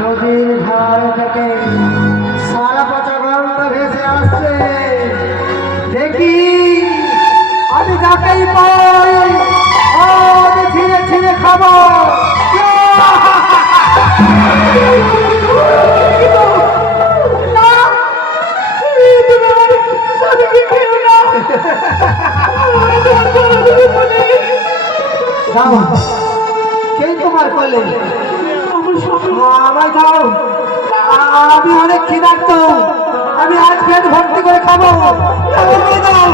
নদীর ধার থেকে সারা পচা গন্ধ ভেসে আসছে। দেখি আমি যাকেই পাই আমি ছিঁড়ে ছিঁড়ে খাবো। কে তোমার কোলে? আমায় দাও, আমি অনেক ক্ষিধার্ত, আমি আজ পেট ভর্তি করে খাবো। আমায় দাও।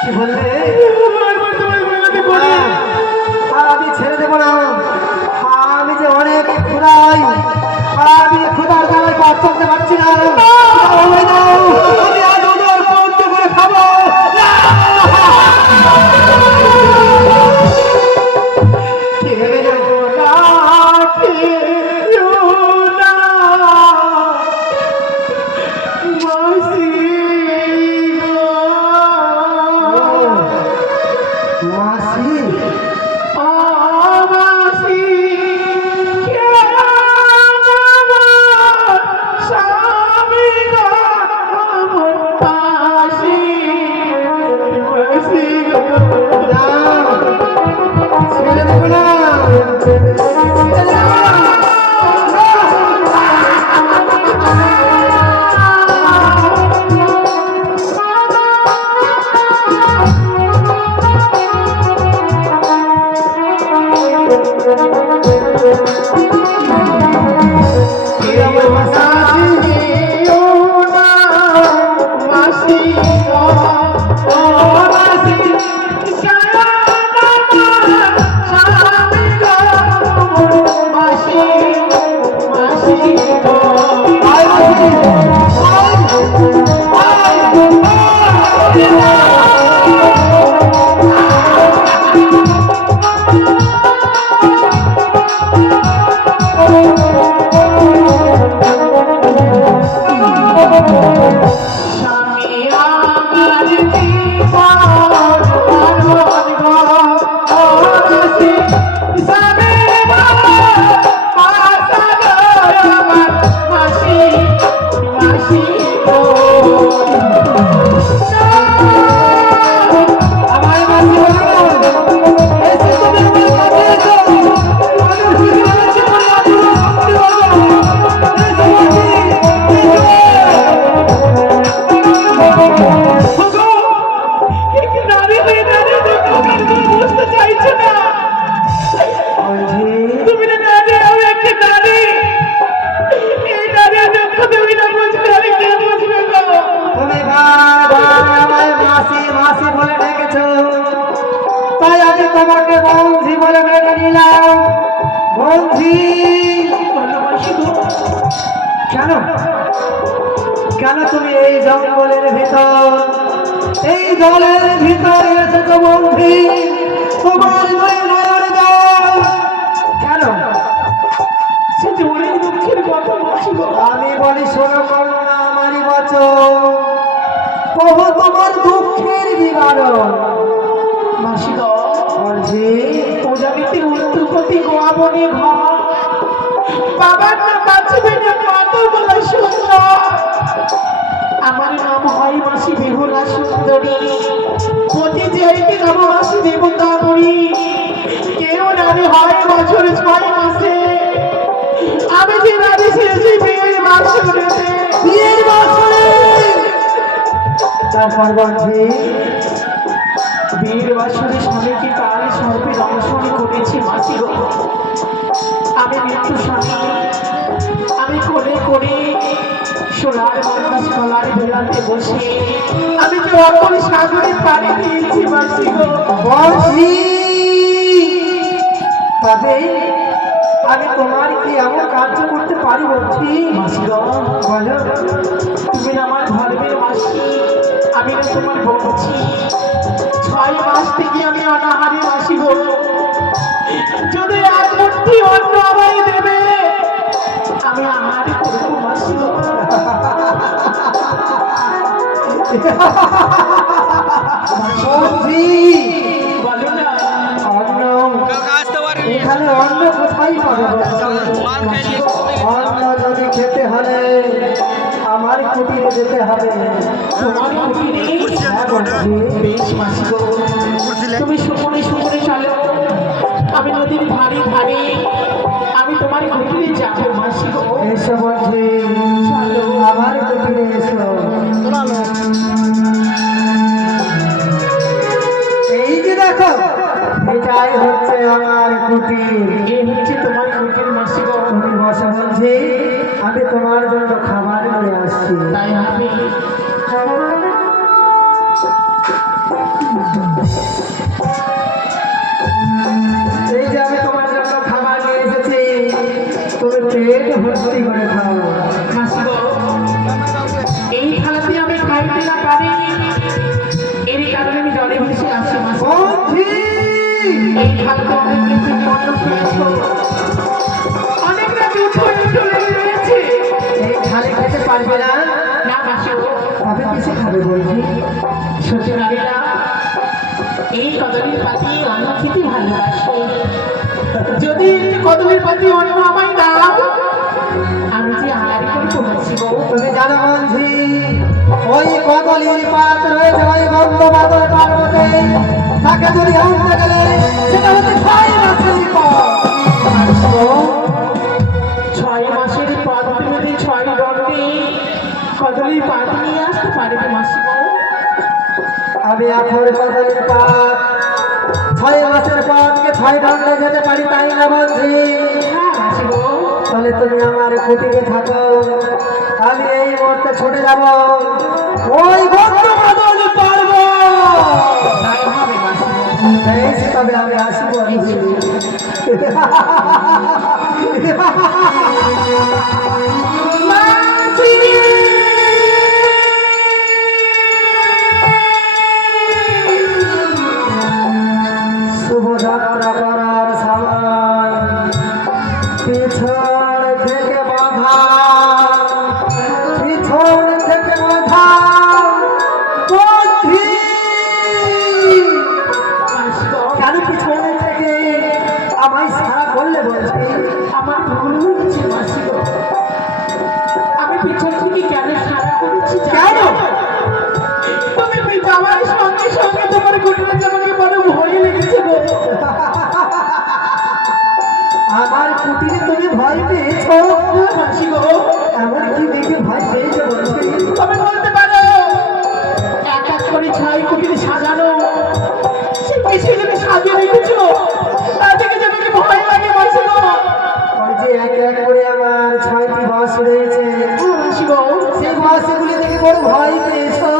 কি বললে? আমি ছেড়ে দেবো না, আমি যে অনেক ক্ষুধাই, আমি ক্ষুধার জ্বালায় পথ চলতে পারছি না। আমায় দাও, আমি আজ ওদের বন্ধ করে খাবো। তোমাকে বন্ধি বলে মেনে নিলাম। বন্ধি কেন কেন তুমি এই জঙ্গলের ভিতর, এই জলের ভিতর এসেছো বন্ধি? তোমার নয়ন জল কেন? সেটি অনেক দুঃখের কথা। আমি বলি শোনো করুণা আমারই বচন, প্রভু তোমার দুঃখের বিবরণ। প্রজাপতি উত্তরপতি গোয়াবনে ঘর, বাবার নাম বাঁচবে না কতগুলো সুন্দর। আমার নাম হয় মাসি বেহুলা সুন্দরী, পতি যেতে নাম মাসি দেবতা করি। কেউ নারী হয় বছর 6 মাসে, আমি যে নারী ছেড়েছি বিয়ের বাসরে, বিয়ের বাসরে। তারপর বলছি বীর বাসরে স্বামীকে কাল সর্বে দংশন করেছি মাসি গো। আমি মৃত্যু স্বামী, আমি কোলে করে সোনার বাতাস কলার বেড়াতে বসে আমি যে অকল সাগরে পাড়ি দিয়েছি মাসি গো। বলছি তবে আমি তোমার কি এমন কার্য করতে পারি বলছি? মাসি গো বলো, তুমি আমার ধর্মের মাসি, আমি না তোমার বলছি। 6 মাস থেকে আমি অনাহারে মাসি গো। যদি এক মুঠি অন্ন আমায় দেবে আমি আহার করবো মাসি গো। হবে অন্ন যদি খেতে হলে আমার কুটিরে যেতে হবে। তোমার কুটিরে? হ্যাঁ বলছি। বেশ মাসি গো, তুমি সুমনে সুমনে চলো, আমি নদীর ধারে ধারে আমি তোমার কুটিরে যাবো মাসি গো। এসো বলছি, চলো আমার কুটিরে এসো। এই যে দেখো, এটাই হচ্ছে আমার কুটির। এই হচ্ছে তোমার কুটির মাসি গো। তুমি বসো বলছি, আমি তোমার জন্য খাবার নিয়ে আসছি। তাই হবে। এই যে আমি তোমার জন্য খাবার নিয়ে এসেছি, তুমি পেট ভর্তি করে খাও। মাসি গো, এই থালাতে আমি খাইতে না পারি, এর কারণে আমি জলে ভেসে আসি মাসি গো। বলছি, এই থালাতে অনেক কিছু অন্য খেয়েছো, অনেক রাতে উঠে চলে গিয়েছে। এই থালে খেতে পারবে না, না মাসি গো, তবে কিসে খাবে বলছি? সত্যি লাগে না, এই কদলীর পাতি অন্ন খেতে ভালোবাসে। যদি এই কদলীর পাতি অন্ন আমায় দাও, আমি যে আর করবো মাসি গো। তুমি জানো বলছি, ওই কদলির পাত রয়েছে ওই বন্ধ বাদল পার্বতে, তাকে যদি আনতে গেলে সেটা হচ্ছে 6 মাসের পর। মাসি গো, 6 মাসের পর তুমি যদি 6 দণ্ডে কদলীর পাতি নিয়ে আসতে পারবে মাসি গো। আমি এখন কদলির পাত 6 মাসের পরকে 6 দণ্ডে যেতে পারি, তাই না বলছি? হ্যাঁ মাসি গো। তাহলে তুমি আমার কুটিরে থাকো, আমি এই মুহূর্তে ছুটে যাব ওই বন্ধ বাদল পারবো। তাই হবে মাসি গো। বেশ, তবে আমি আসবো। মাসি! শুভযাত্রা করার সময় পিছন থেকে বাধা, পিছন থেকে বাধা বন্ধি। মাসি গো, কেন পিছন থেকে আমায় সারা করলে বলছি? আমার ভুল হয়েছে মাসি গো। আমি পিছন থেকে কেন সারা করেছি কেন? তুমি যাওয়ার সঙ্গে সঙ্গে তোমার কুটিরে যাওয়াকে বড় ভয় লেগেছে গো। আমার কুটিরে তুমি ভয় পেয়েছো? হ্যাঁ মাসি গো, এমন কি দেখে ভয় পেয়েছো বলছি? তবে বলতে পারো এক এক করে 6 কুটিরে সাজানো, সে পিছিয়ে যদি সাজিয়ে রেখেছো, তা থেকে যে আমাকে ভয় লাগে মাসি গো। ওই যে এক এক করে আমার 6টি বাস রয়েছে, হ্যাঁ মাসি গো, সেই বাসগুলি দেখে বড় ভয় পেয়েছো?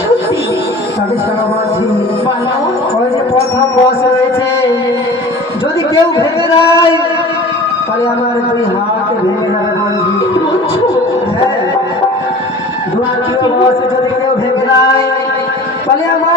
সত্যি তবে শোনো বলছি, বলো। ওই যে প্রথম বাস রয়েছে, যদি কেউ ভেঙে দেয় তাহলে আমার 2 হাত ভেঙে যাবে বলছি। কি বলছো? হ্যাঁ, দ্বিতীয় বাস যদি কেউ ভেঙে দেয় তাহলে আমার